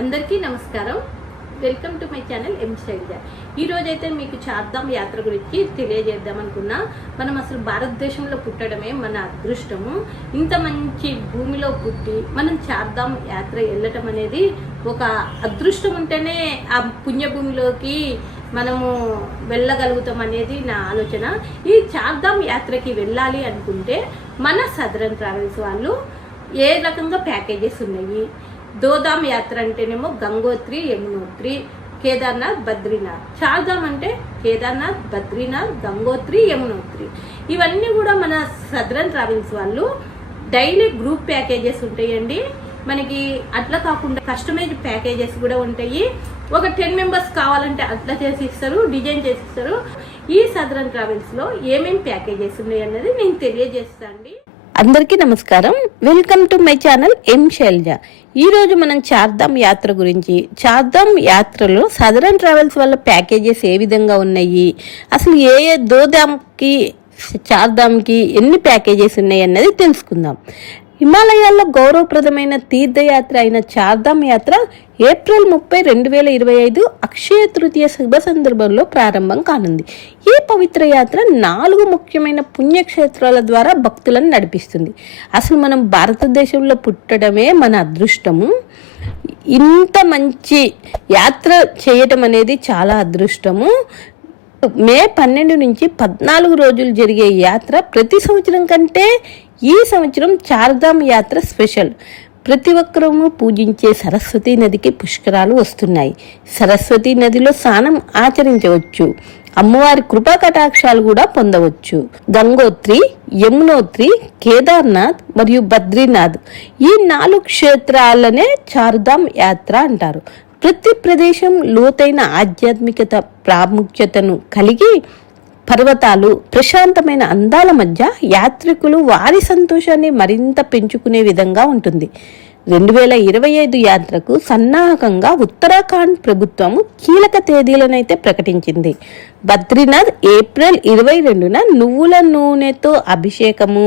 అందరికీ నమస్కారం. Welcome to my channel M Sailaja. ఈ రోజైతే మీకు చార్ధామ్ యాత్ర గురించి తెలియజేద్దాం అనుకున్నా. మనం అసలు భారతదేశంలో పుట్టడమే మన అదృష్టము. ఇంత మంచి భూమిలో పుట్టి మనం చార్ధామ్ యాత్ర వెళ్ళటం అనేది ఒక అదృష్టం ఉంటేనే ఆ పుణ్యభూమిలోకి మనము వెళ్ళగలుగుతాం అనేది నా ఆలోచన. ఈ చార్ధామ్ యాత్రకి వెళ్ళాలి అనుకుంటే మన సదరన్ ట్రావెల్స్ వాళ్ళు ఏ రకంగా ప్యాకేజెస్ ఉన్నాయి. దోధామ్ యాత్ర అంటేనేమో గంగోత్రి, యమునోత్రి, కేదార్నాథ్, బద్రీనాథ్. చార్ధామ్ అంటే కేదార్నాథ్, బద్రీనాథ్, గంగోత్రి, యమునోత్రి. ఇవన్నీ కూడా మన సదరన్ ట్రావెల్స్ వాళ్ళు డైలీ గ్రూప్ ప్యాకేజెస్ ఉంటాయండి. మనకి అట్లా కాకుండా కస్టమైజ్ ప్యాకేజెస్ కూడా ఉంటాయి. ఒక 10 మెంబర్స్ కావాలంటే అట్లా చేసి ఇస్తారు, డిజైన్ చేసి ఇస్తారు. ఈ సదరన్ ట్రావెల్స్ లో ఏమేమి ప్యాకేజెస్ ఉన్నాయి అన్నది నేను తెలియజేస్తాను అండి. అందరికీ నమస్కారం. Welcome to my channel M Sailaja. ఈ రోజు మనం చార్ధామ్ యాత్ర గురించి, చార్ధామ్ యాత్రలో సదరన్ ట్రావెల్స్ వల్ల ప్యాకేజెస్ ఏ విధంగా ఉన్నాయి, అసలు ఏ దోధామ్కి చార్ధామ్కి ఎన్ని ప్యాకేజెస్ ఉన్నాయి అన్నది తెలుసుకుందాం. హిమాలయాల్లో గౌరవప్రదమైన తీర్థయాత్ర అయిన చార్ధామ్ యాత్ర ఏప్రిల్ 30, 2025 అక్షయ తృతీయ శుభ సందర్భంలో ప్రారంభం కానుంది. ఈ పవిత్ర యాత్ర 4 ముఖ్యమైన పుణ్యక్షేత్రాల ద్వారా భక్తులను నడిపిస్తుంది. అసలు మనం భారతదేశంలో పుట్టడమే మన అదృష్టము. ఇంత మంచి యాత్ర చేయటం అనేది చాలా అదృష్టము. మే 12 నుంచి 14 రోజులు జరిగే యాత్ర ప్రతి సంవత్సరం కంటే ఈ సంవత్సరం చార్ధామ్ యాత్ర స్పెషల్. ప్రతి ఒక్కరూ పూజించే సరస్వతి నదికి పుష్కరాలు వస్తున్నాయి. సరస్వతి నదిలో స్నానం ఆచరించవచ్చు. అమ్మవారి కృపా కటాక్షాలు కూడా పొందవచ్చు. గంగోత్రి, యమునోత్రి, కేదార్నాథ్ మరియు బద్రీనాథ్ ఈ 4 క్షేత్రాలనే చార్ధామ్ యాత్ర అంటారు. ప్రతి ప్రదేశం లోతైన ఆధ్యాత్మికత ప్రాముఖ్యతను కలిగి పర్వతాలు, ప్రశాంతమైన అందాల మధ్య యాత్రికులు వారి సంతోషాన్ని మరింత పెంచుకునే విధంగా ఉంటుంది. 2025 యాత్రకు సన్నాహకంగా ఉత్తరాఖండ్ ప్రభుత్వము కీలక తేదీలనైతే ప్రకటించింది. బద్రీనాథ్ ఏప్రిల్ 22న నువ్వుల నూనెతో అభిషేకము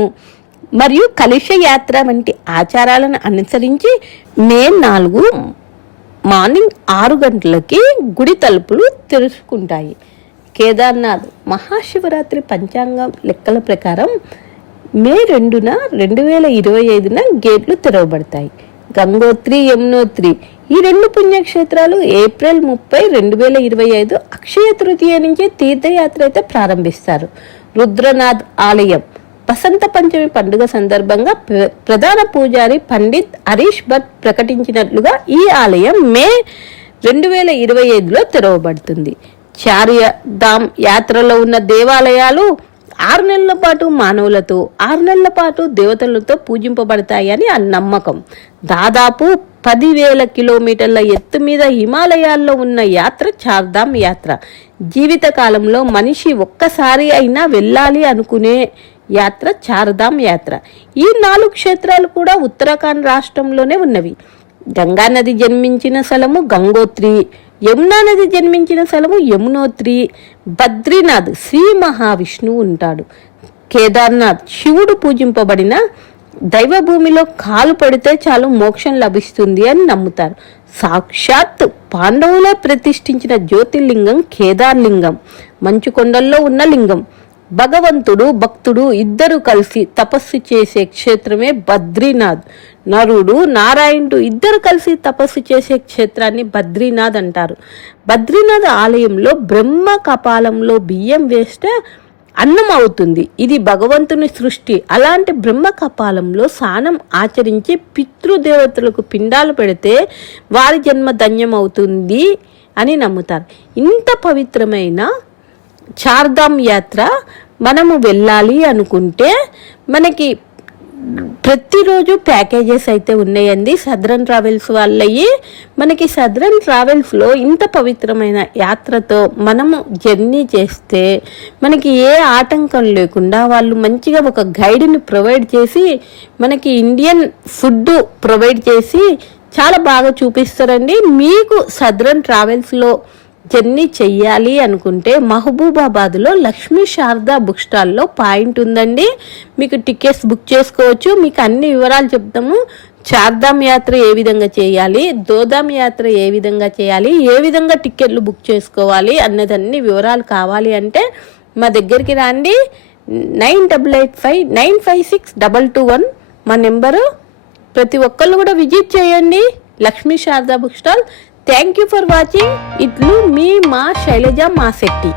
మరియు కలశ యాత్ర వంటి ఆచారాలను అనుసరించి మే 4 మార్నింగ్ 6 గంటలకి గుడి తలుపులు తెరుచుకుంటాయి. కేదార్నాథ్ మహాశివరాత్రి పంచాంగం లెక్కల ప్రకారం మే 2న 2025న గేట్లు తెరవబడతాయి. గంగోత్రి, యమునోత్రి ఈ 2 పుణ్యక్షేత్రాలు ఏప్రిల్ 30, 2025 అక్షయ తృతీయ నుంచి తీర్థయాత్ర అయితే ప్రారంభిస్తారు. రుద్రనాథ్ ఆలయం వసంత పంచమి పండుగ సందర్భంగా ప్రధాన పూజారి పండిత్ హరీష్ భట్ ప్రకటించినట్లుగా ఈ ఆలయం మే 2025లో తెరవబడుతుంది. చార్ధామ్ యాత్రలో ఉన్న దేవాలయాలు 6 నెలల పాటు మానవులతో, 6 నెలల పాటు దేవతలతో పూజింపబడతాయని ఆ నమ్మకం. దాదాపు 10,000 కిలోమీటర్ల ఎత్తు మీద హిమాలయాల్లో ఉన్న యాత్ర చార్ధామ్ యాత్ర. జీవిత కాలంలో మనిషి ఒక్కసారి అయినా వెళ్ళాలి అనుకునే యాత్ర చార్ధామ్ యాత్ర. ఈ 4 క్షేత్రాలు కూడా ఉత్తరాఖండ్ రాష్ట్రంలోనే ఉన్నవి. గంగా నది జన్మించిన స్థలము గంగోత్రి, యమునా నది జన్మించిన స్థలము యమునోత్రి, బద్రీనాథ్ శ్రీ మహావిష్ణువు ఉంటాడు, కేదార్నాథ్ శివుడు పూజింపబడిన దైవభూమిలో కాలు పడితే చాలు మోక్షం లభిస్తుంది అని నమ్ముతారు. సాక్షాత్ పాండవులే ప్రతిష్ఠించిన జ్యోతిర్లింగం కేదార్లింగం, మంచు కొండల్లో ఉన్న లింగం. భగవంతుడు భక్తుడు ఇద్దరు కలిసి తపస్సు చేసే క్షేత్రమే బద్రీనాథ్. నరుడు నారాయణుడు ఇద్దరు కలిసి తపస్సు చేసే క్షేత్రాన్ని బద్రీనాథ్ అంటారు. బద్రీనాథ్ ఆలయంలో బ్రహ్మ కపాలంలో బియ్యం వేస్తే అన్నం అవుతుంది. ఇది భగవంతుని సృష్టి. అలాంటి బ్రహ్మ కపాలంలో స్నానం ఆచరించి పితృదేవతలకు పిండాలు పెడితే వారి జన్మ ధన్యం అవుతుంది అని నమ్ముతారు. ఇంత పవిత్రమైన చార్ధామ్ యాత్ర మనము వెళ్ళాలి అనుకుంటే మనకి ప్రతిరోజు ప్యాకేజెస్ అయితే ఉన్నాయండి సదరన్ ట్రావెల్స్ వాళ్ళవి. మనకి సదరన్ ట్రావెల్స్లో ఇంత పవిత్రమైన యాత్రతో మనము జర్నీ చేస్తే మనకి ఏ ఆటంకం లేకుండా వాళ్ళు మంచిగా ఒక గైడ్ని ప్రొవైడ్ చేసి మనకి ఇండియన్ ఫుడ్ ప్రొవైడ్ చేసి చాలా బాగా చూపిస్తారండి. మీకు సదరన్ ట్రావెల్స్లో జర్నీ చెయ్యాలి అనుకుంటే మహబూబాబాద్లో లక్ష్మీ శారదా బుక్ స్టాల్లో పాయింట్ ఉందండి. మీకు టికెట్స్ బుక్ చేసుకోవచ్చు. మీకు అన్ని వివరాలు చెప్తాము. చార్ధామ్ యాత్ర ఏ విధంగా చేయాలి, దోధామ్ యాత్ర ఏ విధంగా చేయాలి, ఏ విధంగా టికెట్లు బుక్ చేసుకోవాలి అన్నదన్ని వివరాలు కావాలి అంటే మా దగ్గరికి రండి. 9885956221 మా నెంబరు. ప్రతి ఒక్కళ్ళు కూడా విజిట్ చేయండి Lakshmi Sharada book stall. Thank you for watching. ఇట్లు మీ మా శైలజ మాసెట్టి.